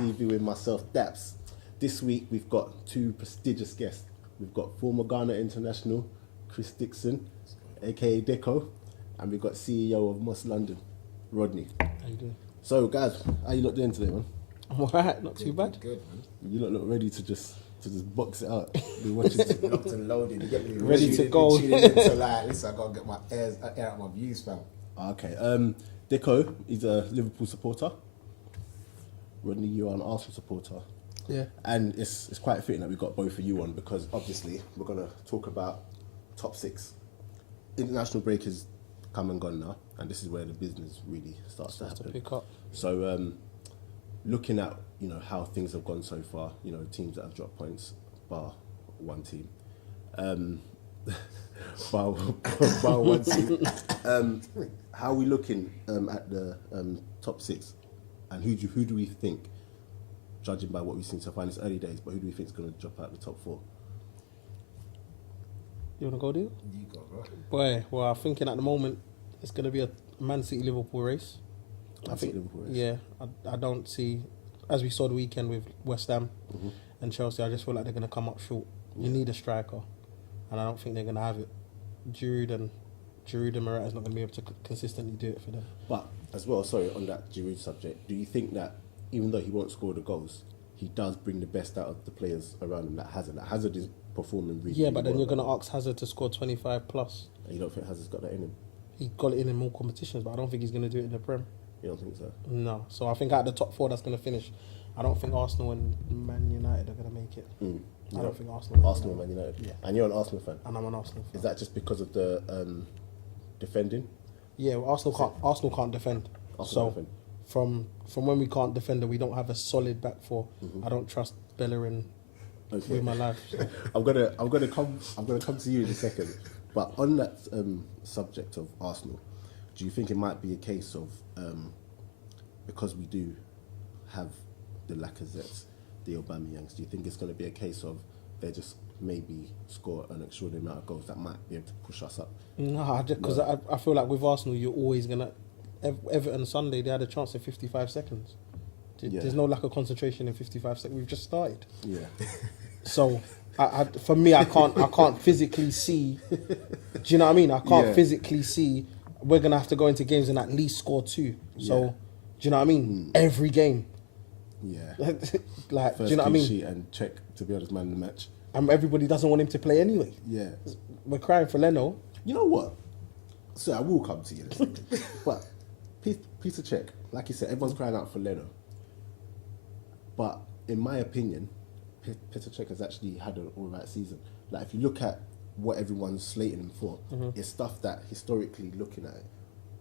TalkTV with myself, Daps. This week we've got two prestigious guests. We've got former Ghana international Chris Dickson, aka Deco, and we've got CEO of Moss London, Rodney. How you doing? So guys, how you lot doing today, man? I'm alright, not too bad. Good, man. You lot look ready to just box it out. Be watching. Locked and loaded. You get me Ready to go. Tuning into like, listen, I gotta get my air out my views, fam. Okay. Deco, he's a Liverpool supporter. Rodney, you're an Arsenal supporter. Yeah. And it's quite fitting that we got both of you on because obviously we're gonna talk about top six. International break is come and gone now, and this is where the business really starts to happen. Pick up. So, looking at how things have gone so far, teams that have dropped points, bar one team, bar one team. How are we looking at the top six, and who do we think, judging by what we've seen so far in this early days, but who do we think is going to drop out the top four? You want to go, dude? You go, bro. Boy, well, I'm thinking at the moment it's going to be a Man City Liverpool race. I think Liverpool race. Yeah, I don't see, as we saw the weekend with West Ham and Chelsea, I just feel like they're going to come up short. You need a striker, and I don't think they're going to have it. Giroud and Morata is not going to be able to consistently do it for them. But as well, sorry, on that Giroud subject, do you think that even though he won't score the goals, he does bring the best out of the players around him? That Hazard is performing really Yeah, but then well. you're going to ask Hazard to score 25 plus. And you don't think Hazard's got that in him? He got it in more competitions, but I don't think he's going to do it in the Prem. You don't think so? No. So I think out of the top four that's going to finish, I don't think Arsenal and Man United are going to make it. I don't think Arsenal. Man United. Yeah. And you're an Arsenal fan. And I'm an Arsenal fan. Is that just because of the defending? Yeah, well, Arsenal can't defend. Arsenal defend. From when we can't defend and we don't have a solid back four, I don't trust Bellerin with my life. So. I'm gonna come to you in a second. But on that subject of Arsenal, do you think it might be a case of because we do have the Lacazettes, the Aubameyangs, do you think it's going to be a case of they just maybe score an extraordinary amount of goals that might be able to push us up? No, because I feel like with Arsenal, you're always going to... Everton Sunday, they had a chance in 55 seconds. There's no lack of concentration in 55 seconds. We've just started. Yeah. So, for me, I can't physically see... Do you know what I mean? I can't physically see... We're going to have to go into games and at least score two. So, do you know what I mean? Every game. Yeah. Like, First do you know what I mean? sheet and check to be honest, man of the match. And everybody doesn't want him to play anyway. Yeah. We're crying for Leno. You know what? So I will come to you in a second. But Peter Cech, like you said, everyone's crying out for Leno. But in my opinion, Peter Cech has actually had an alright season. Like if you look at what everyone's slating him for, it's stuff that historically looking at it,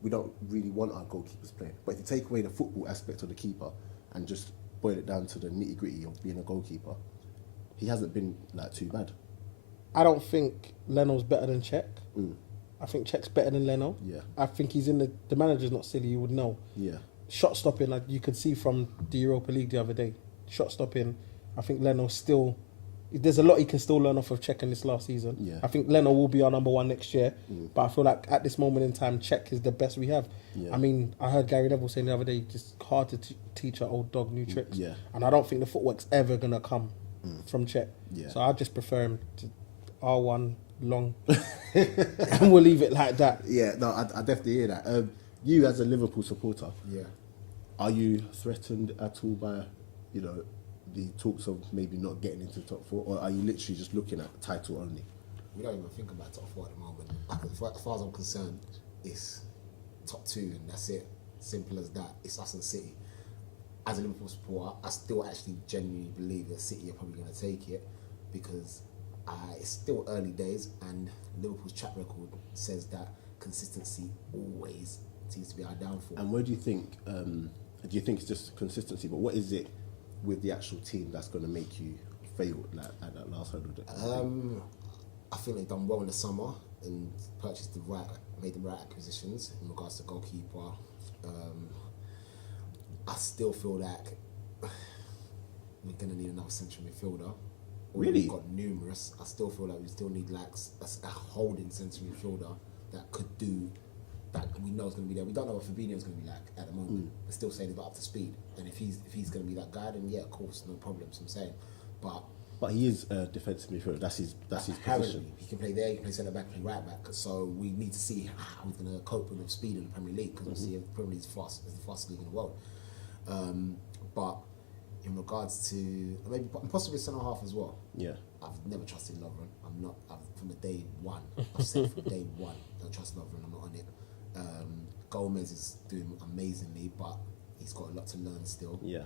we don't really want our goalkeepers playing. But if you take away the football aspect of the keeper and just boil it down to the nitty gritty of being a goalkeeper, he hasn't been like too bad. I don't think Leno's better than Cech. I think Czech's better than Leno. Yeah. I think he's in the manager's not silly, you would know. Yeah. Shot stopping, like you could see from the Europa League the other day. Shot stopping, I think Leno still... There's a lot he can still learn off of Cech in this last season. Yeah. I think Leno will be our number one next year. But I feel like at this moment in time, Cech is the best we have. Yeah. I mean, I heard Gary Neville saying the other day, it's hard to teach an old dog new tricks. Yeah. And I don't think the footwork's ever going to come from Cech. Yeah. So I just prefer him to R1 long. And we'll leave it like that. Yeah, no, I definitely hear that. You as a Liverpool supporter, are you threatened at all by, the talks of maybe not getting into the top four, or are you literally just looking at title only? We don't even think about top four at the moment. As far as I'm concerned, it's top two and that's it. Simple as that. It's us and City. As a Liverpool supporter, I still actually genuinely believe that City are probably going to take it because it's still early days and Liverpool's track record says that consistency always seems to be our downfall. And where do you think it's just consistency, but what is it with the actual team that's going to make you fail at that last hurdle? I think they've done well in the summer and made the right acquisitions in regards to goalkeeper. I still feel like we're going to need another central midfielder. Really? We've got numerous. I still feel like we still need like a holding central midfielder that could do that we know is going to be there. We don't know what Fabinho is going to be like at the moment. We're still saying he's not up to speed. And if he's going to be that guy, then yeah, of course, no problems. I'm saying, but he is defensive midfielder. That's his position. He can play there. He can play centre back, play right back. So we need to see how he's going to cope with the speed in the Premier League, because obviously the Premier League is the fastest league in the world. But in regards to maybe possibly centre half as well. Yeah. I've never trusted Lovren. From the day one. I've said from day one, don't trust Lovren. I'm not on it. Gomez is doing amazingly, but he's got a lot to learn still. Yeah.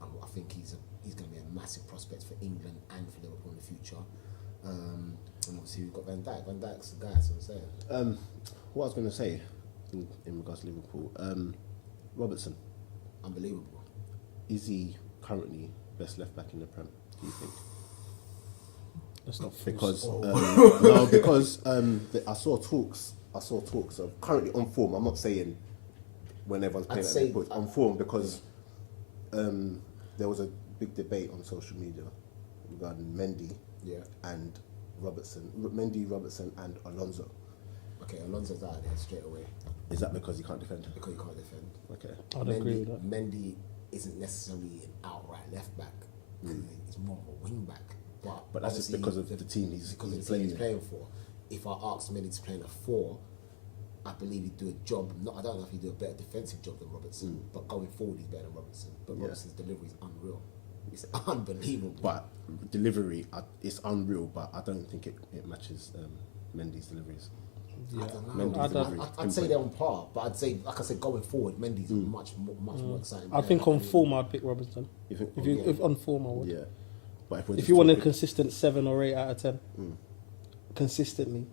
I think he's going to be a massive prospect for England and for Liverpool in the future. And obviously we've got Van Dijk. Van Dijk's the guy. That's what I'm saying. What I was going to say in regards to Liverpool, Robertson. Unbelievable. Is he currently best left back in the Prem? Do you think? That's not Because false. because I saw talks of currently on form. I'm not saying when everyone's playing at their foot, on form, because there was a big debate on social media regarding Mendy and Robertson. Robertson and Alonso. Okay, Alonso's out of there straight away. Is that because he can't defend? Because he can't defend. Okay. I'd agree with that. Mendy isn't necessarily an outright left back. He's more of a wing back. But that's just because of the team he's playing for. If I asked Mendy to play in a 4, I believe he'd do a job. I don't know if he'd do a better defensive job than Robertson, but going forward he's better than Robertson. But Robertson's delivery is unreal. It's unbelievable. But delivery, it's unreal, but I don't think it matches Mendy's deliveries. Yeah. I don't know. I'd say they're on par, but I'd say, like I said, going forward, Mendy's much more exciting. I think on form I'd pick Robertson. If on form I would. Yeah. But if you want a consistent 7 or 8 out of 10, consistently,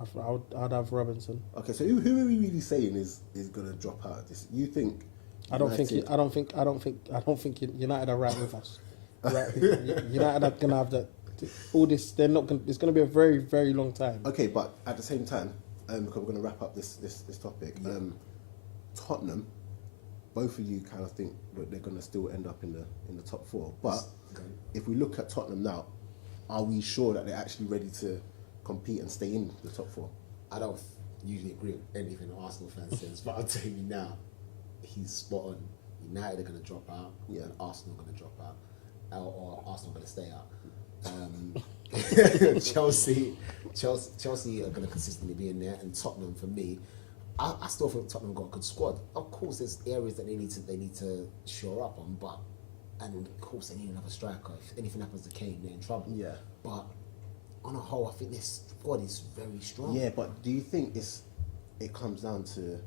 I'd have Robinson. Okay, so who are we really saying is going to drop out? This you think? I don't think United are right with us. Right, United are going to have that. All this, they're not going. It's going to be a very, very long time. Okay, but at the same time, because we're going to wrap up this topic, Tottenham, both of you kind of think that they're going to still end up in the top 4, but if we look at Tottenham now, are we sure that they're actually ready to compete and stay in the top 4? I don't usually agree with anything an Arsenal fan says, but I'll tell you now, he's spot on. United are going to drop out, and Arsenal are going to drop out, or Arsenal are going to stay out. Chelsea are going to consistently be in there, and Tottenham, for me, I still think Tottenham got a good squad. Of course, there's areas that they need to shore up on, and of course they need another striker. If anything happens to Kane, they're in trouble. Yeah. But on a whole, I think this squad is very strong. Yeah, but do you think it comes down to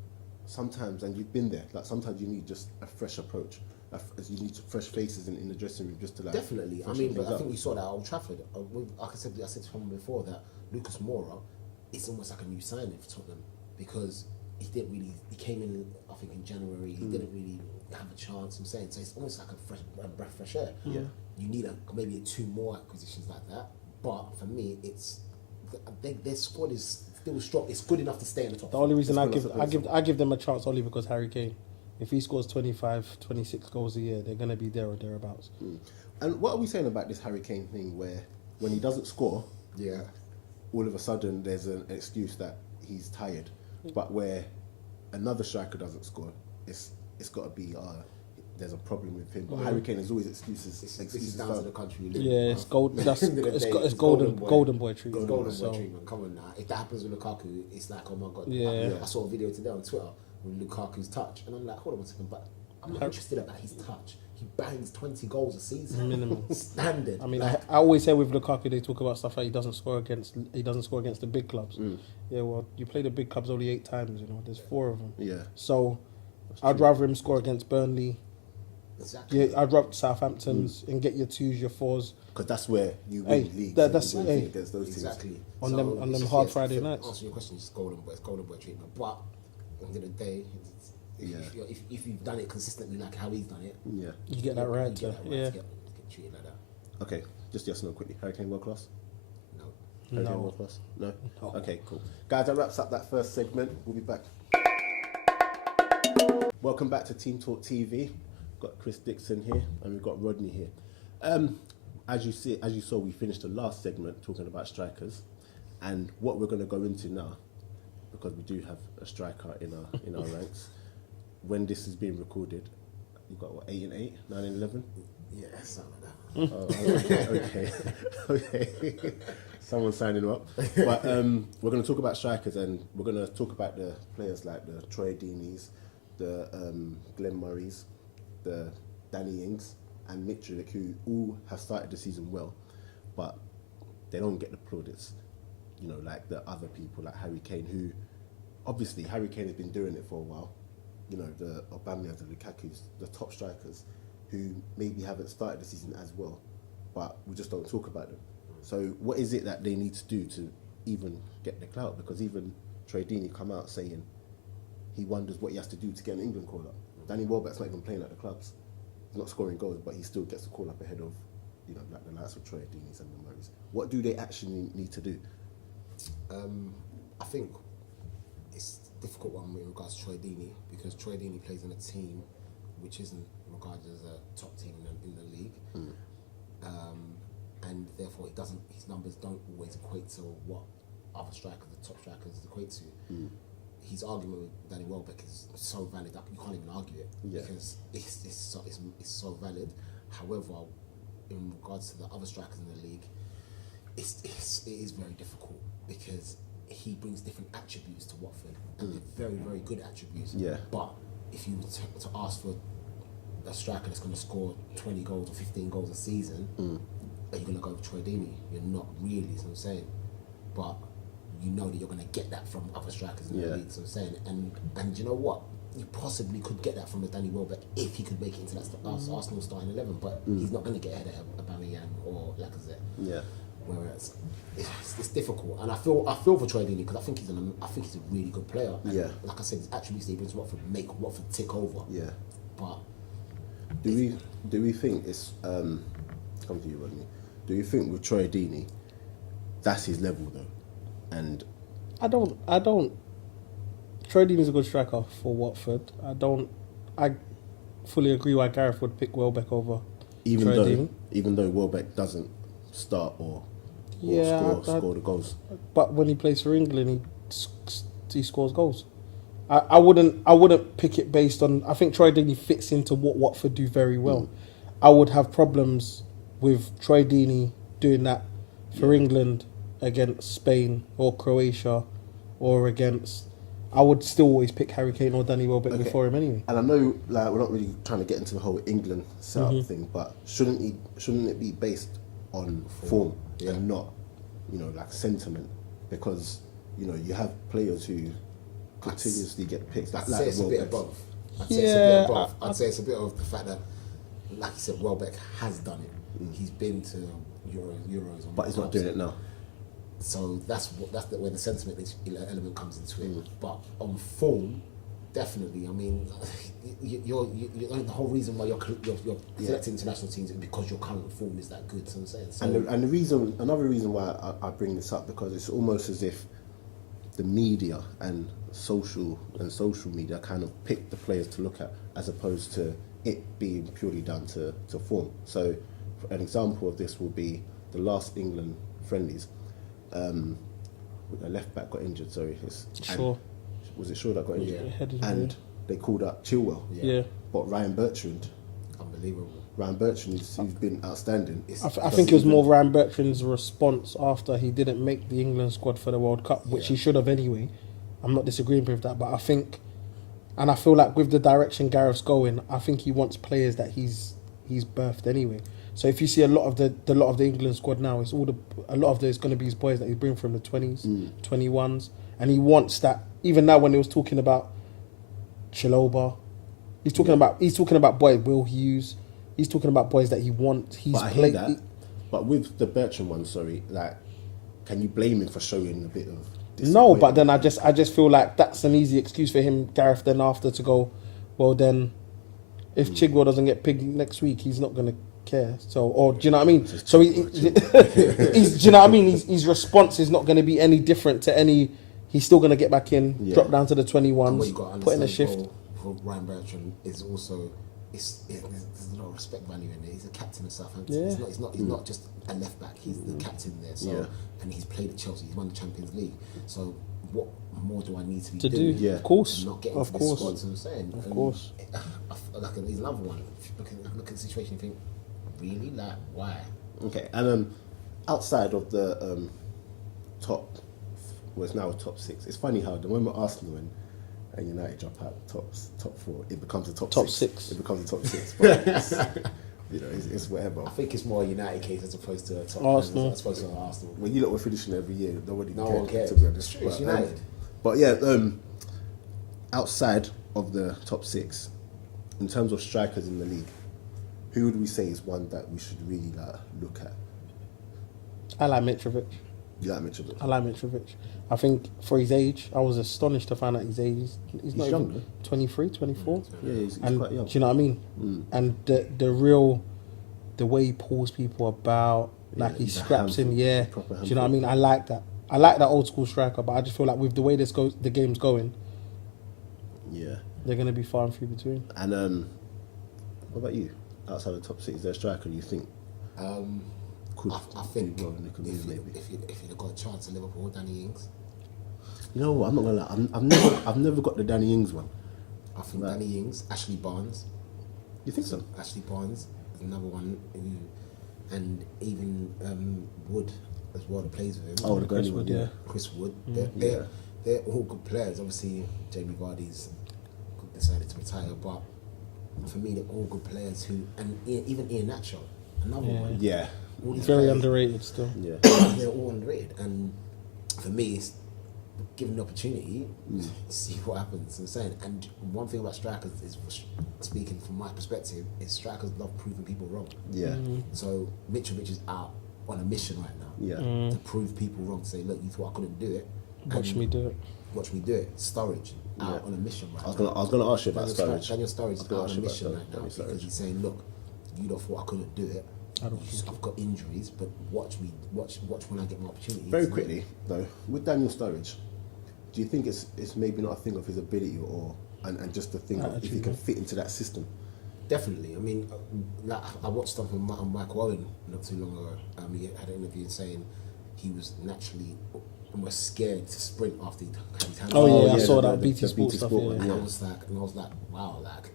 sometimes, and you've been there, like sometimes you need just a fresh approach. You need fresh faces in the dressing room just to like. Definitely. I mean, I think we saw that at Old Trafford. Like I said to someone before, that Lucas Moura, it's almost like a new signing for Tottenham, because he came in, I think, in January. He didn't really have a chance. I'm saying, so it's almost like a breath of fresh air. Yeah. You need maybe 2 more acquisitions like that. But for me, their squad is still strong. It's good enough to stay in the top. The only reason I give them a chance only because Harry Kane. If he scores 25, 26 goals a year, they're going to be there or thereabouts. And what are we saying about this Harry Kane thing, where when he doesn't score, all of a sudden there's an excuse that he's tired, but where another striker doesn't score, it's got to be there's a problem with him. But Harry Kane is always excuses. This is down to the country we live in. Yeah, it's golden boy treatment. It's golden boy treatment. Come on now. If that happens with Lukaku, it's like, oh my god. Yeah. I saw a video today on Twitter with Lukaku's touch, and I'm like, hold on 1 second, but I'm not interested about his touch. He bangs 20 goals a season, minimum, standard. I mean, I always say with Lukaku, they talk about stuff like he doesn't score against the big clubs. Yeah, well, you play the big clubs only 8 times. There's 4 of them. Yeah. So I'd rather him score against Burnley. Exactly. Yeah, I'd rather Southampton's and get your 2s, your 4s. Because that's where you win leagues. That's against those teams. Exactly. On them hard Friday nights. Answer your question, it's golden boy treatment. But at the end of the day, if you've done it consistently like how he's done it, you get that right. To get treated like that. Okay, just yes or no quickly. Harry Kane world class? No. Harry Kane world class? No. Okay, cool. Guys, that wraps up that first segment. We'll be back. Welcome back to Team Talk TV. Got Chris Dickson here, and we've got Rodney here. As you saw, we finished the last segment talking about strikers, and what we're going to go into now, because we do have a striker in our ranks. When this is being recorded, you've got what, 8 and 8, 9 and 11. Yeah, something like that. Oh, okay. Someone's signing him up. But we're going to talk about strikers, and we're going to talk about the players like the Troy Deeneys, the Glenn Murrays, the Danny Ings, and Mitrovic, who all have started the season well, but they don't get the plaudits, you know, like the other people, like Harry Kane, who, obviously, Harry Kane has been doing it for a while. You know, the Aubameyang, the Lukaku's, the top strikers, who maybe haven't started the season as well, but we just don't talk about them. So what is it that they need to do to even get the clout? Because even Troy Deeney come out saying he wonders what he has to do to get an England call up. Danny Welbeck's not even playing at the clubs. He's not scoring goals, but he still gets a call up ahead of, you know, like the likes of Troy Deeney's and the Murrays. What do they actually need to do? I think it's a difficult one with regards to Troy Deeney, because Troy Deeney plays in a team which isn't regarded as a top team in the league, and therefore his numbers don't always equate to what other strikers, the top strikers, equate to. His argument with Danny Welbeck is so valid that you can't even argue it, because it's so valid. However, in regards to the other strikers in the league, it is very difficult, because he brings different attributes to Watford, and they're very, very good attributes. Yeah. But if you were to ask for a striker that's going to score 20 goals or 15 goals a season, are you going to go with Troy Deeney? You're not really, is what I'm saying. But you know that you're going to get that from other strikers in the league, so I'm saying. And you know what? You possibly could get that from a Danny Welbeck if he could make it into that Arsenal starting 11, but he's not going to get ahead of Aubameyang or Lacazette. Yeah. Whereas it's difficult, and I feel for Troy Deeney, because I think he's a really good player. And like I said, his attributes that he brings to Watford make Watford tick over. Yeah. But do we think it's come to you, Rodney? Do you think with Troy Deeney, that's his level though? And I don't. Troy Deeney's a good striker for Watford. I fully agree why Gareth would pick Welbeck over Troy Deeney. Even though Welbeck doesn't start or score the goals. But when he plays for England, he scores goals. I wouldn't pick it based on. I think Troy Deeney fits into what Watford do very well. I would have problems with Troy Deeney doing that for England against Spain or Croatia, or against. I would still always pick Harry Kane or Danny Welbeck before him anyway. And I know, like, we're not really trying to get into the whole England setup thing, but shouldn't it be based on form and not, you know, like sentiment? Because, you know, you have players who continuously get picked. I'd say it's a bit of both. I'd say it's a bit of the fact that, like you said, Welbeck has done it. He's been to Euros, but he's not doing it now. So that's where the sentiment element comes into it. But on form, definitely. I mean, you're the whole reason why you're selecting international teams is because your current form is that good. So I'm saying. So And another reason why I bring this up, because it's almost as if the media and social media kind of pick the players to look at, as opposed to it being purely down to form. So an example of this will be the last England friendlies. A left back got injured. Sorry, was it Shaw that got injured? And they called up Chilwell. But Ryan Bertrand, unbelievable. Ryan Bertrand, who's been outstanding. I think it was more Ryan Bertrand's response after he didn't make the England squad for the World Cup, which he should have anyway. I'm not disagreeing with that, but I think, and I feel like with the direction Gareth's going, I think he wants players that he's birthed anyway. So if you see a lot of the England squad now, it's a lot of there's going to be his boys that he's bringing from the 20s, 21s, and he wants that. Even now, when he was talking about Chiloba, he's talking about boys Will Hughes. He's talking about boys that he wants. I hear that. But with the Bertrand one, can you blame him for showing a bit of? No, but then I just feel like that's an easy excuse for him, Gareth, then after to go, well then, if Chigwell doesn't get picked next week, he's not going to care. So, or do you know what I mean? So do you know what I mean? His response is not going to be any different to any. He's still going to get back in, drop down to the 21s, put in a shift. For Ryan Bertrand is also there's a lot of respect value in it. He's a captain of Southampton. Yeah. He's not just a left back. He's the captain there. So and he's played at Chelsea. He's won the Champions League. So what more do I need to be To do, doing? Yeah. of course, And not getting of to this course, squad, so I'm saying. of And course. like there's another one. Look at the situation and think, really? Like, why? Okay, and outside of the top, well, it's now a top 6. It's funny how the moment Arsenal and United drop out top 4, it becomes a top six. It becomes a top 6. But it's, it's whatever. I think it's more a United case as opposed to a top Arsenal. as opposed to an Arsenal. When you lot were finishing every year, no one cared. cares. To be honest. It's true. It's But, United. but yeah, outside of the top 6, in terms of strikers in the league, who would we say is one that we should really look at? I like Mitrovic. You like Mitchell? I like Mitrovic. I think for his age, I was astonished to find out his age. He's not young, even though. 23, 24. Yeah, he's And quite young. do you know what I mean? And the way he pulls people about, like he he's a scraps in, handful, do proper you know what I mean? I like that. I like that old school striker, but I just feel like with the way the game's going, Yeah. they're going to be far and few between. And what about you? Outside the top 6, is there a striker you think could? I think well, they could move, maybe. if you'd got a chance at Liverpool, Danny Ings. You know what? I'm not gonna lie. I've never got the Danny Ings one. I think Danny Ings, Ashley Barnes. You think so? Ashley Barnes is another one who, and even Wood as well that plays with him. Oh, the Chris Gurney one, Wood, yeah. yeah. Chris Wood. Yeah. They're all good players. Obviously, Jamie Vardy's decided to retire, but for me, they're all good players who, and even Ian Nacho, another Yeah. one. Yeah. All these Very players, underrated still. Yeah. they're all underrated, and for me, it's given the opportunity, see what happens. I'm saying, and one thing about strikers is, speaking from my perspective, is strikers love proving people wrong. Yeah. So Mitrovic is out on a mission right now Yeah. to prove people wrong. To say, look, you thought I couldn't do it. Watch and me do it. Watch me do it. Storage out Yeah. on a mission right I was now. gonna ask you about Daniel Sturridge. Daniel Sturridge is gonna out ask on a you about mission Sturridge, right now Daniel because Sturridge. he's saying, look, you don't thought I couldn't do it. I don't think I've got injuries, but watch when I get my opportunity. Very quickly though, with Daniel Sturridge, do you think it's maybe not a thing of his ability and just a thing of if he can fit into that system? Definitely. I mean, like, I watched stuff on Michael Owen not too long ago. He had an interview saying he was naturally almost scared to sprint after he had his hand. Oh, yeah, I yeah, saw the- that the BT Sport BT stuff. Sport Yeah. one, And yeah. I was like, wow, like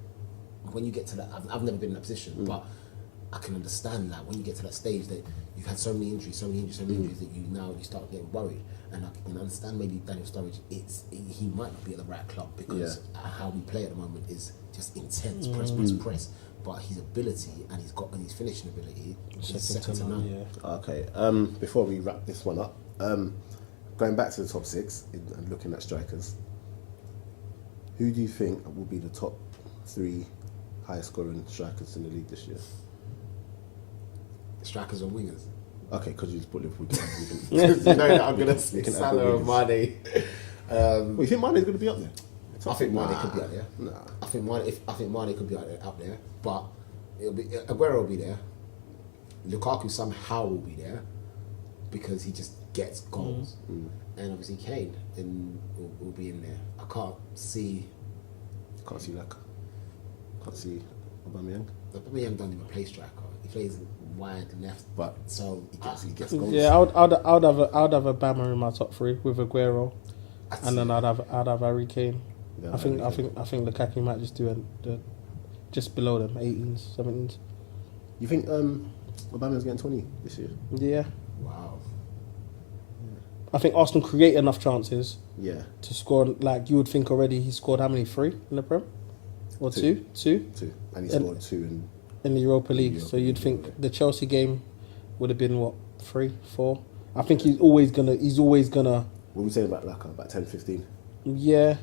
when you get to that, I've never been in that position, but I can understand that when you get to that stage that you've had so many injuries that you start getting worried. And I can understand maybe Daniel Sturridge, he might not be at the right club because how we play at the moment is just intense, press. But his ability and his finishing ability is second to none. Yeah. Okay. Before we wrap this one up, going back to the top 6 and looking at strikers, who do you think will be the top 3 highest scoring strikers in the league this year? Strikers or wingers? Okay, because you just put Liverpool down. You know that I'm gonna say we can Salah or add Mane. Well, you think Mane's going to be up there? I think Mane could be up there. Nah. I think Mane could be up there, but it'll be Aguero will be there. Lukaku somehow will be there because he just gets goals, and obviously Kane will be in there. I can't see Laka. Can't see Aubameyang. Aubameyang don't even play striker. He plays wide left, But so he gets goals. Yeah, I'd have a Bama in my top 3 with Aguero, and then I'd have Harry Kane. Yeah, I think Harry Kane. Lukaku might just do just below them, 18s, 17s. You think Aubameyang's getting 20 this year? Yeah, wow. I think Arsenal create enough chances Yeah. to score. Like you would think already, he scored how many? 3 in the Prem, or Two. two 2. And he And- scored 2 in the Europa League. Europa So you'd League, think yeah. the Chelsea game would have been what, 3, 4. I think he's always gonna. What were we saying about Laka? About 10, 15? Yeah.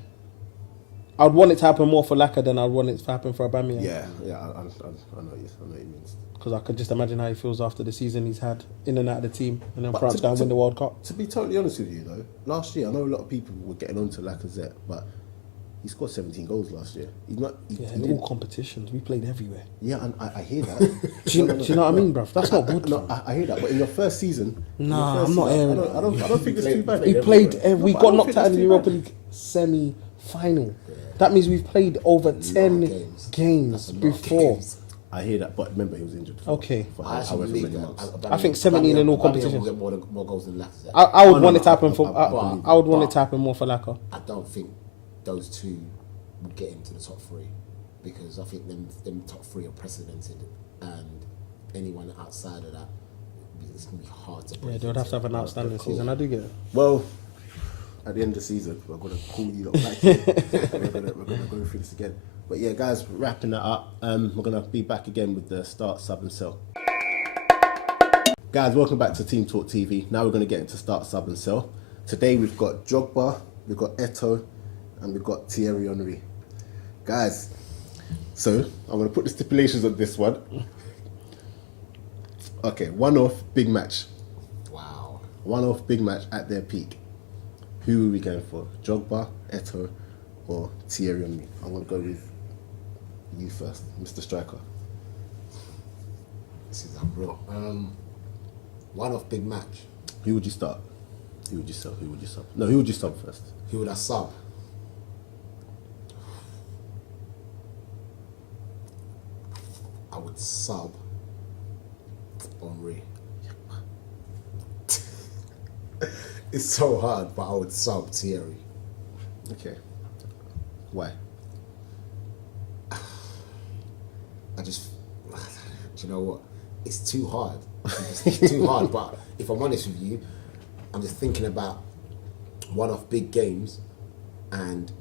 I'd want it to happen more for Laka than I'd want it to happen for Aubameyang. Yeah, I know what you mean. Because I could just imagine how he feels after the season he's had in and out of the team, and then But France go and win the World Cup. To be totally honest with you, though, last year I know a lot of people were getting onto Lacazette, but he scored 17 goals last year. He's not. He Yeah, in did- all competitions, we played everywhere. Yeah, and I hear that. Do you know what I mean, bruv? That's not good. No, I hear that. But in your first season, Nah, I'm not hearing I don't think it's too bad. We played. We but I got don't knocked think out in that's the too Europa bad. League semi-final. That means we've played over 10 games. games That's a lot of before. games. I hear that, but remember he was injured. For I actually however believe many that. months. I think 17 in all Aubameyang competitions. will get more goals than Lacazette. I would Oh, want no, it to happen I for. believe I would want but- it to happen more for Laka. I don't think those two will get into the top three because I think them top three are precedented, and anyone outside of that, it's gonna be hard to break. Yeah, they would have to have an outstanding season. I do get it. Well, at the end of the season, we're gonna call you lot back here. we're gonna go through this again. But yeah, guys, wrapping that up. We're gonna be back again with the start, sub, and sell. Guys, welcome back to Team Talk TV. Now we're gonna get into start, sub, and sell. Today we've got Drogba, we've got Eto'o, and we've got Thierry Henry. Guys, so I'm gonna put the stipulations on this one. Okay, one-off big match. Wow. One-off big match at their peak. Who are we going for? Drogba, Eto'o, or Thierry Henry? I'm going to go with you first, Mr. Striker. This is unreal. One off big match. Who would you start? Who would you sell? Who would you sub? No, who would you sub first? Who would I sub? I would sub Henry. It's so hard, but I would sub Thierry. Okay. Why? I just, do you know what? It's too hard. It's too hard, but if I'm honest with you, I'm just thinking about one-off big games, and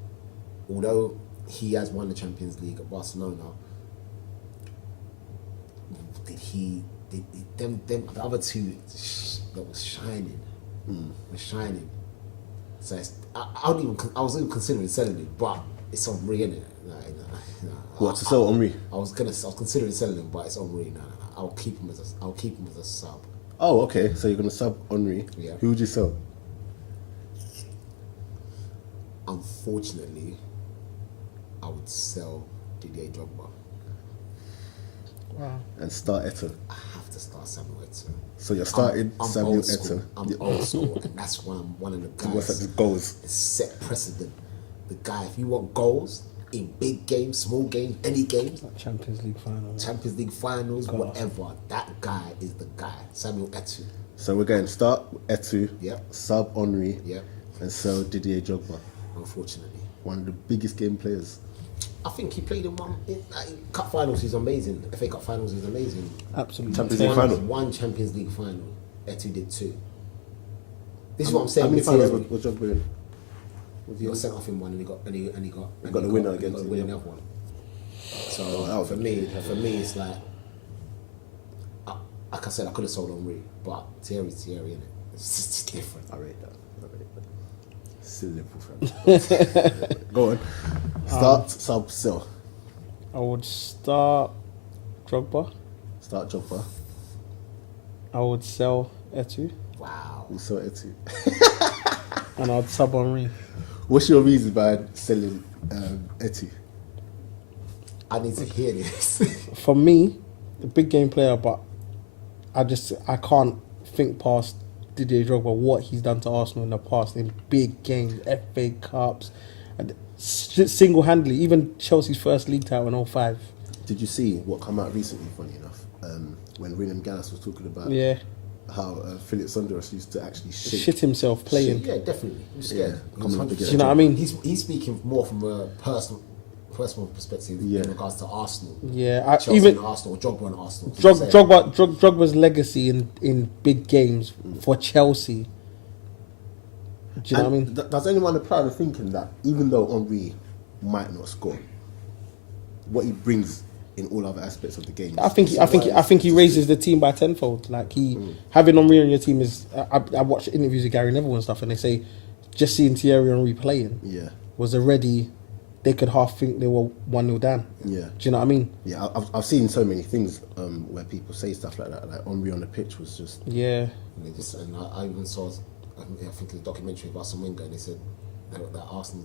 although he has won the Champions League at Barcelona, the other two that was shining, So I was even considering selling him, but it's Henry, innit? What, to sell Henry? I was considering selling him, but it's Henry. No. I'll keep him as a sub. Oh, okay. So you're going to sub Henry. Yeah. Who would you sell? Unfortunately, I would sell Didier Drogba. Wow. And start Eto'o. I have to start Samuel Eto'o. So you're starting I'm Samuel old school. Eto'o. I'm old school, and that's why I'm one of the guys. What's that, the goals? Set precedent. The guy, if you want goals in big games, small games, any games, Champions League final. Champions League finals, whatever, that guy is the guy. Samuel Eto'o. So we're going to start Eto'o, Yep. sub Henry, Yep. and sell Didier Drogba. Unfortunately. One of the biggest game players. I think he played in cup finals. He's amazing. FA Cup finals. He's amazing. Absolutely. Champions League final. One Champions League final. Eto'o did two. This is what I'm saying. How many with finals Thierry. was Drogba in? He got sent off in one, and he got the winner against got the him, winner yeah. in the other one. So for me, it's like, like I said, I could have sold Henry, but Thierry's Thierry, innit? It's just different. I rate that. Still Liverpool fan. Go on. Start, sub, sell. I would start Drogba. Start Drogba. I would sell Eto'o. Wow. You sell Eto'o. And I'd sub Henry. What's your reason behind selling Eto'o? I need to hear this. For me, a big game player, but I can't think past Didier Drogba, what he's done to Arsenal in the past in big games, FA Cups, and single-handedly, even Chelsea's first league title in 2005. Did you see what came out recently, funny enough, when William Gallas was talking about how Philip Sonderos used to actually shit himself playing. Yeah, definitely. He was scared. Yeah, coming up Do again. you know what I mean? He's speaking more from a personal perspective in regards to Arsenal. Yeah, Chelsea even and Arsenal, Drogba and Arsenal. Drogba's legacy in big games for Chelsea. Do you know what I mean? Does anyone are proud of thinking that even though Henry might not score, what he brings in all other aspects of the game? I think he raises the team by tenfold. Like having Henry on your team is. I watch interviews with Gary Neville and stuff, and they say just seeing Thierry Henry playing was already. They could half think they were 1-0 down. Yeah. Do you know what I mean? Yeah, I've seen so many things where people say stuff like that. Like Henry on the pitch was just. Yeah. And I even saw, I think, a documentary of Arsene Wenger, and they said that the Arsenal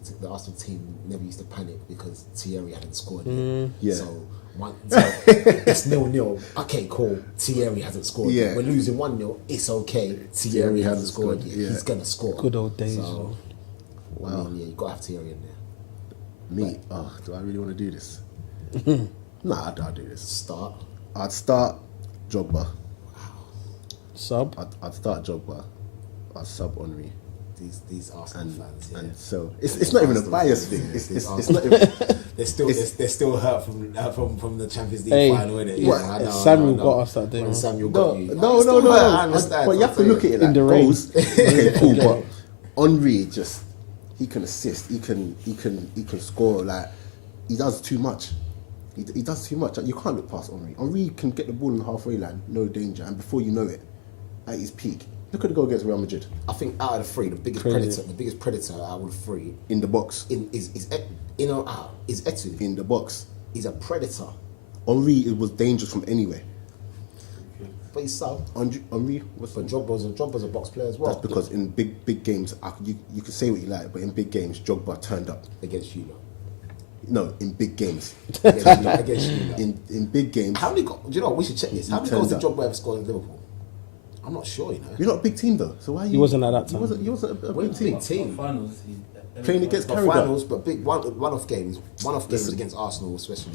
team never used to panic because Thierry hadn't scored. Yeah. So it's 0-0. Okay, cool. Thierry hasn't scored. Yeah. We're losing 1-0. It's okay. Thierry hasn't scored yet. Yeah. He's gonna score. Good old days. So, Wow. yeah, you gotta have Thierry in there. Me? Oh, do I really want to do this? Nah, I'll do this. Start. I'd start Jogba. Sub. I'd start Jogba. I'd sub Henry. These Arsenal fans, yeah. And so it's not even a bias thing. Yeah, It's not even. they're still hurt from the Champions League Hey, final, innit? what? Yeah, I know, Samuel I know. got us that day, When man. Samuel got you. No. I understand. But you have to look at it In like the rain. goals. Okay, cool. But Henry he can assist. He can score. Like he does too much. He does too much. You can't look past Henry. Henry can get the ball in the halfway line, no danger, and before you know it, at his peak. Look at the goal against Real Madrid I think out of the three, the biggest predator out of the three in the box. is in or out is Etu. In the box, He's a predator, Henry it was dangerous from anywhere. but he's sub. Henry was. But Drogba's a box player as well. That's because in big games, you can say what you like, but in big games, Drogba turned up. Against you, No, in big games. against you. In big games. How many? Do you know what? We should check this. How many turned goals did up. Drogba ever score in Liverpool? I'm not sure. You know. You're not a big team though, so why? He wasn't at that time. He wasn't a We're a big team. big team. Finals. Playing against But Carragher. finals, but big one-off games. One-off games against Arsenal, especially.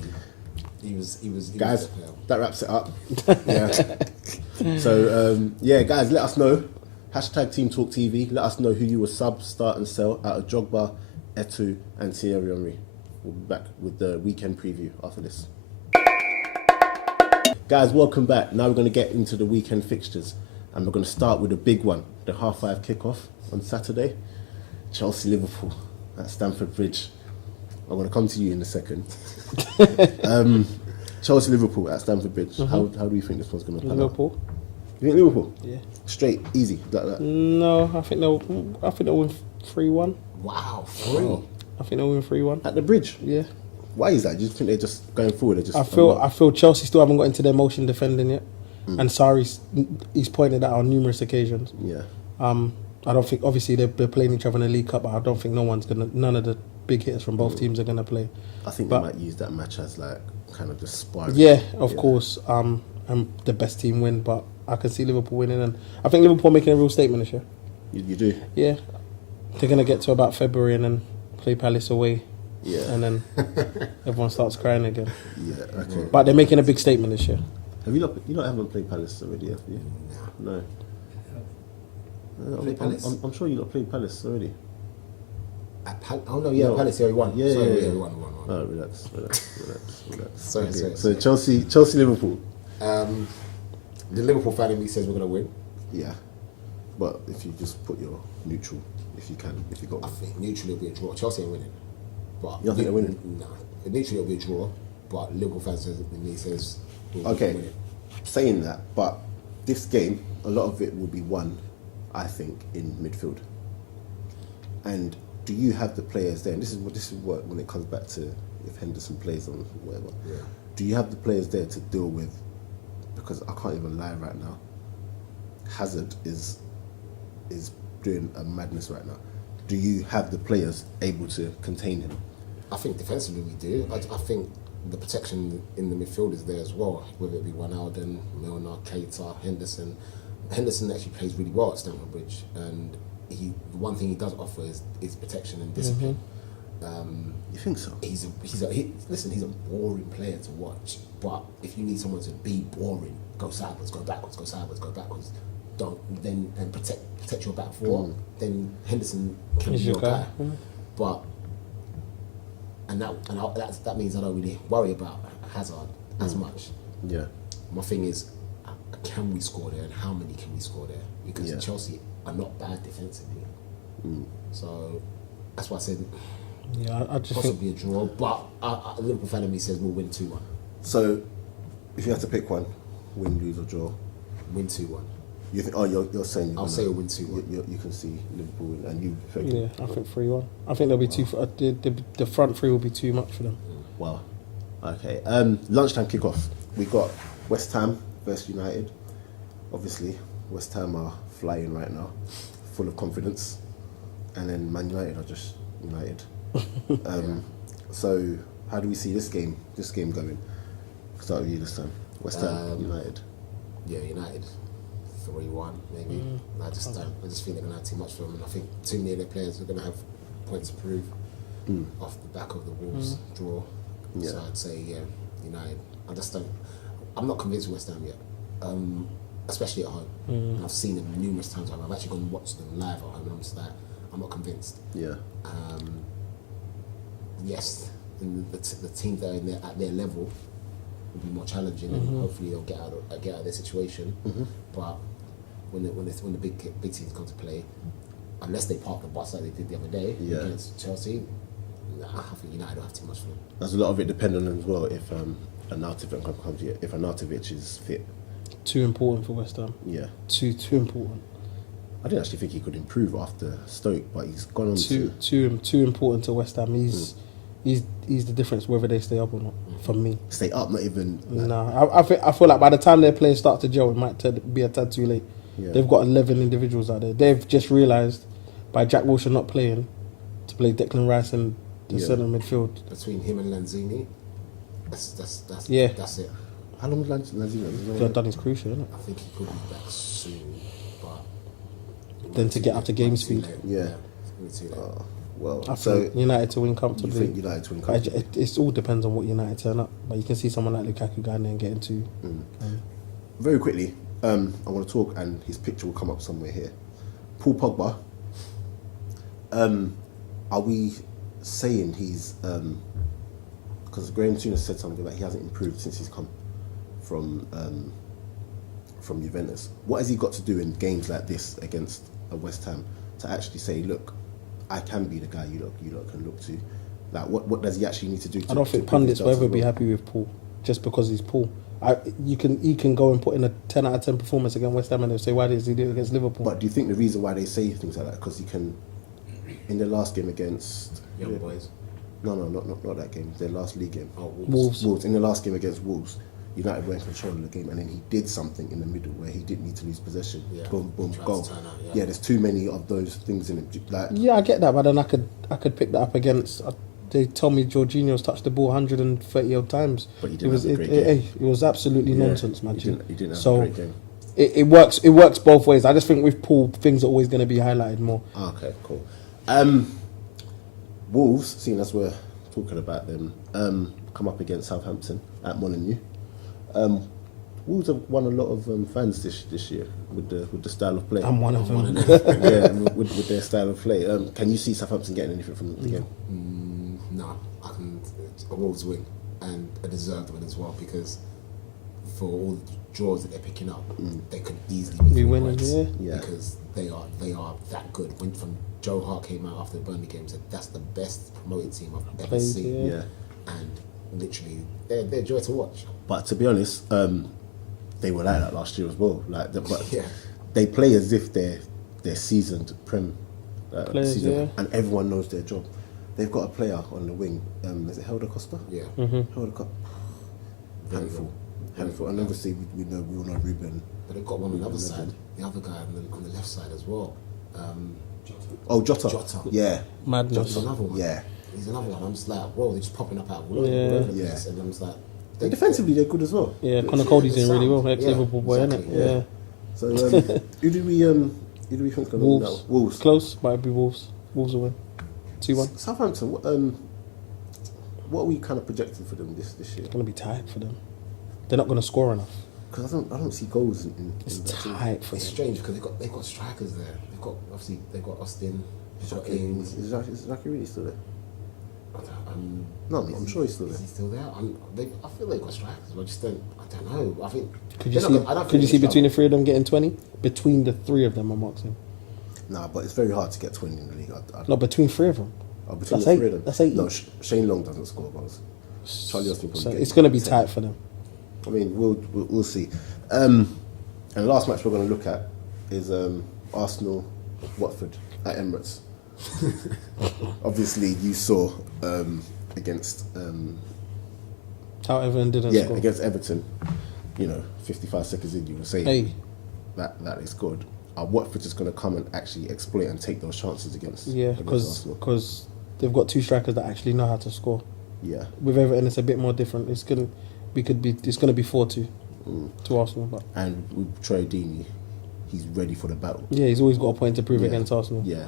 He was Guys, the player. that wraps it up. Yeah. So guys, let us know. Hashtag TeamTalkTV. Let us know who you would sub, start, and sell out of Jogba, Etu, and Thierry Henry. We'll be back with the weekend preview after this. Guys, welcome back. Now we're going to get into the weekend fixtures, and we're going to start with a big one, the 5:30 kickoff on Saturday. Chelsea-Liverpool at Stamford Bridge. I'm going to come to you in a second. Chelsea-Liverpool at Stamford Bridge. How do you think this one's going to pan out? Liverpool. You think Liverpool? Yeah. Straight, easy, like that. No, I think they'll win 3-1. Wow, three. I think they'll win 3-1. At the Bridge? Yeah. Why is that? Do you think they're just going forward? They're just I feel Chelsea still haven't got into their motion defending yet, and Sarri's he's pointed that out on numerous occasions. Yeah. I don't think obviously they're playing each other in the League Cup, but I don't think none of the big hitters from both teams are gonna play. I think they might use that match as like kind of just sparring. Yeah, of course. And the best team win, but I can see Liverpool winning, and I think Liverpool making a real statement this year. You do? Yeah, they're gonna get to about February and then play Palace away. Yeah. And then everyone starts crying again. Yeah, okay. But they're making a big statement this year. Have you not haven't played Palace already, have you? No. Played Palace? I'm sure you lot played Palace already. No. Palace here, we won. Yeah, Sorry, yeah. we won. Oh, relax. Sorry. So Chelsea, Liverpool. The Liverpool fan in me says we're going to win. Yeah. But if you just put your neutral, if you got I one. think neutrally it'll be a draw. Chelsea ain't winning. But You don't think they're winning? No. Neutrally it'll be a draw, but Liverpool fan says in me says we'll Okay. win it. Saying that, but this game, a lot of it will be won, I think, in midfield. And do you have the players there? And this is what when it comes back to if Henderson plays or whatever. Yeah. Do you have the players there to deal with? Because I can't even lie right now. Hazard is doing a madness right now. Do you have the players able to contain him? I think defensively we do. I think the protection in the midfield is there as well, whether it be Wijnaldum, Milner, Keita, Henderson. Henderson actually plays really well at Stamford Bridge, and the one thing he does offer is protection and discipline. You think so? He's a boring player to watch, but if you need someone to be boring, go sideways, go backwards, go sideways, go backwards. And protect your back four. Then Henderson can be your guy. But that means I don't really worry about Hazard as much. Yeah. My thing is, can we score there, and how many can we score there? Because Chelsea are not bad defensively. So that's why I said I just possibly a draw. But a Liverpool fan of me says we'll win 2-1. So, if you had to pick one, win, lose or draw, Win 2-1. you think? Oh, you're saying I'll say a win 2-1. You can see Liverpool win, and you. yeah, I think 3-1. I think there'll be the front three will be too much for them. Wow. Okay. Lunchtime kickoff. We got West Ham versus United. Obviously, West Ham are flying right now, full of confidence, and then Man United are just United. So, how do we see this game going? Start with you this time. West Ham, United. Yeah, United 3-1 maybe. I just think they're gonna have too much for them, and I think too many of their players are gonna have points to prove off the back of the Wolves draw. Yeah. So I'd say United. I just don't. I'm not convinced with West Ham yet, especially at home. And I've seen them numerous times. I've actually gone and watched them live at home, and I'm just like, I'm not convinced. Yeah. Yes, the teams that are at their level will be more challenging, and hopefully they'll get out of their situation. But when the big teams come to play, unless they park the bus like they did the other day against Chelsea, I think United don't have too much fun. There's a lot of it dependent as well if Arnautovic comes here. If Arnautovic is fit. Too important for West Ham. Yeah. Too important. I didn't actually think he could improve after Stoke, but he's gone on too important to West Ham. He's the difference whether they stay up or not. For me, stay up, not even. No, I feel like by the time their players start to gel, it might be a tad too late. Yeah. They've got 11 individuals out there. They've just realised by Jack Wilshere not playing to play Declan Rice in the centre midfield. Between him and Lanzini, that's it. How long was Lanzini? He's done his crucial, isn't it? I think he could be back soon, but Then to get up to game speed. Yeah. It's gonna be too late. Well, I think United to win comfortably. You think United to win comfortably? It all depends on what United turn up. But you can see someone like Lukaku going there and getting two. Very quickly, I want to talk, and his picture will come up somewhere here. Paul Pogba. Are we saying he's... Because Graham Souness said something about he hasn't improved since he's come from Juventus. What has he got to do in games like this against West Ham to actually say, look, I can be the guy you lot can look to? Like, what does he actually need to do? I don't think pundits will ever be happy with Paul just because he's Paul. He can go and put in a 10 out of 10 performance against West Ham and they'll say, why does he do it against Liverpool? But do you think the reason why they say things like that because he can, in the last game against Young Boys? No, not that game. Their last league game. Oh, Wolves. In the last game against Wolves, United were in control of the game, and then he did something in the middle where he didn't need to lose possession. Yeah. Boom, boom, goal. Yeah, there's too many of those things in it. Like, yeah, I get that, but then I could pick that up against. They tell me Jorginho's touched the ball 130 odd times. But he didn't have a great game. It was absolutely nonsense, man. He didn't have a great game. It works both ways. I just think with Paul, things are always going to be highlighted more. Okay, cool. Wolves, seeing as we're talking about them, come up against Southampton at Molineux. Wolves have won a lot of fans this year with the style of play. I'm one of them. Yeah, with their style of play. Can you see Southampton getting anything from the game? No, I can. A Wolves win, and a deserved win as well, because for all the draws that they're picking up, they could easily be winning. Yeah, because they are that good. When from Joe Hart came out after the Burnley game, said that's the best promoted team I've ever seen. Yeah, and literally they're joy to watch. But to be honest, they were like that last year as well. They play as if they're seasoned players, and everyone knows their job. They've got a player on the wing. Is it Helder Costa? Yeah. Helder Costa. Handful. And obviously we all know Ruben. But they've got one on the other side. The other guy on the left side as well. Jota. Yeah. Madness. Jota's another one. Yeah. He's another one. I'm just like, whoa, they're just popping up out all over the place. And I'm just like, defensively they're good as well. Yeah, Connor Cody's doing really well. Ex-Liverpool boy, isn't it? Yeah. So who do we think's going to win that? Wolves. Close, might be Wolves. Wolves will win. 2-1. Southampton. What are we kind of projecting for them this year? It's going to be tight for them. They're not going to score enough. Because I don't see goals in It's that team. tight for them. it's strange because they've got strikers there. They've got Austin. They've got Ings. Is Zaki really still there? No, I'm sure he's still there. Is he still there? I feel they've got strikers, but I don't know. I think. Could you see between the three of them getting 20? Between the three of them, I'm asking. Nah, but it's very hard to get 20 in the league. No, between three of them. Between That's the eight. three of them. That's 8. No, Shane Long doesn't score goals. Charlie Austin So probably it's going to be tight for them. I mean, we'll see. And the last match we're going to look at is Arsenal Watford at Emirates. Obviously, you saw against How Everton didn't score. against Everton. 55 seconds in, you were saying that they scored. Watford is going to come and actually exploit and take those chances against Arsenal. Because they've got two strikers that actually know how to score. Yeah. With Everton, it's a bit more different. It's going to be 4-2 to Arsenal. And with Troy Deeney, he's ready for the battle. Yeah, he's always got a point to prove against Arsenal. Yeah.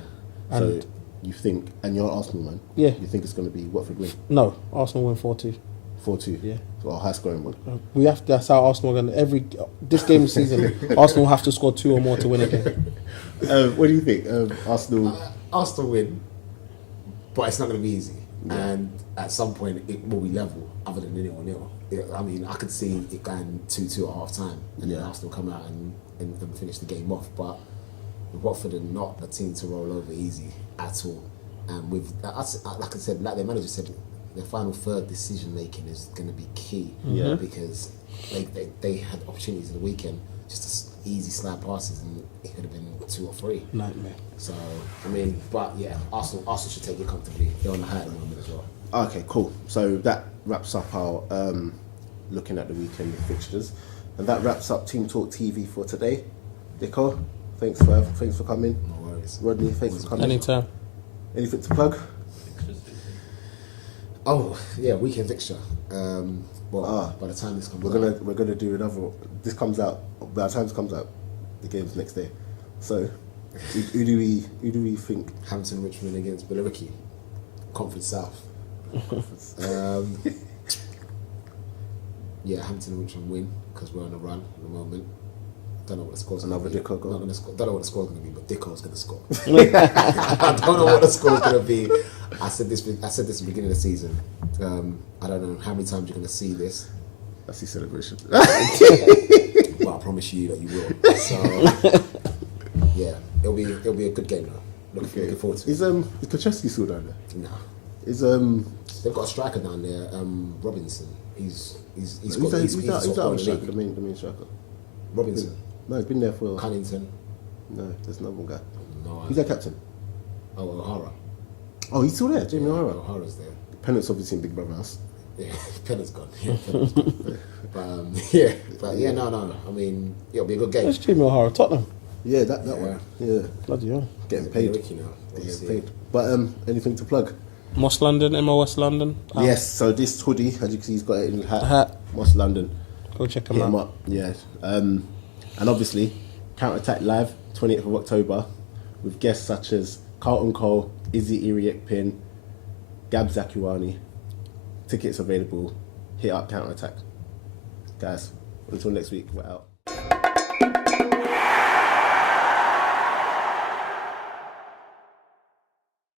And so you think, and you're an Arsenal man. Yeah. You think it's going to be Watford win? No, Arsenal win 4-2. 4-2. Yeah. Or high scoring one. We have to. That's how Arsenal are going. This game season, Arsenal have to score 2 or more to win a game. What do you think? Arsenal. Arsenal win, but it's not going to be easy. Yeah. And at some point, it will be level, other than 0-0. I mean, I could see it going 2-2 at half time, and then Arsenal come out and finish the game off. But Watford are not a team to roll over easy at all. And with like I said, like their manager said, their final third decision making is going to be key. Yeah. Because they had opportunities in the weekend, just easy slide passes, and it could have been 2 or 3. Nightmare. So I mean, but yeah, Arsenal should take it comfortably. They're on the high at the moment as well. Okay, cool. So that wraps up our looking at the weekend fixtures, and that wraps up Team Talk TV for today. Dico, thanks for coming. No worries. Rodney, thanks for coming. Anytime. Anything to plug? Oh yeah, weekend fixture. By the time this comes out, we're gonna do another. This comes out. By the time this comes out, the game's next day. So, who do we think? Hampton Richmond against Billericay, Conference South. Yeah, Hampton and Richmond win because we're on a run at the moment. Don't know what the score's going to be. Dicko goal. Don't know what the score's going to be, but Dicko's going to score. I don't know what the score's going to be. I said this at the beginning of the season. I don't know how many times you're going to see this. That's the celebration. But I promise you that you will. So yeah, it'll be a good game now. Looking forward to it. Is Kaczewski still down there? No. Is They've got a striker down there, Robinson. He's who's got that he's other the striker, the main striker? Robinson. No, he's been there for. Cunnington. No, there's another one guy. No. Who's that captain? Oh, O'Hara. Oh, he's still there. Jamie O'Hara. O'Hara's there. Pennant's obviously in Big Brother house. Yeah, Pennant's gone. Yeah, Pennant's gone. No. I mean, it'll be a good game. Let's Jamie O'Hara, Tottenham. Yeah, that one. Yeah, Bloody hell. getting paid. Getting paid. But anything to plug? Moss London, MOS London. Yes. So this hoodie, as you can see, he's got it in the hat. Moss London. Go check Hit him him out. up. Yeah. And obviously, Counter Attack Live, 28th of October, with guests such as Carlton Cole, Izzy Iriekpin, Gab Zakuani. Tickets available. Hit up Counter Attack. Guys, until next week, we're out.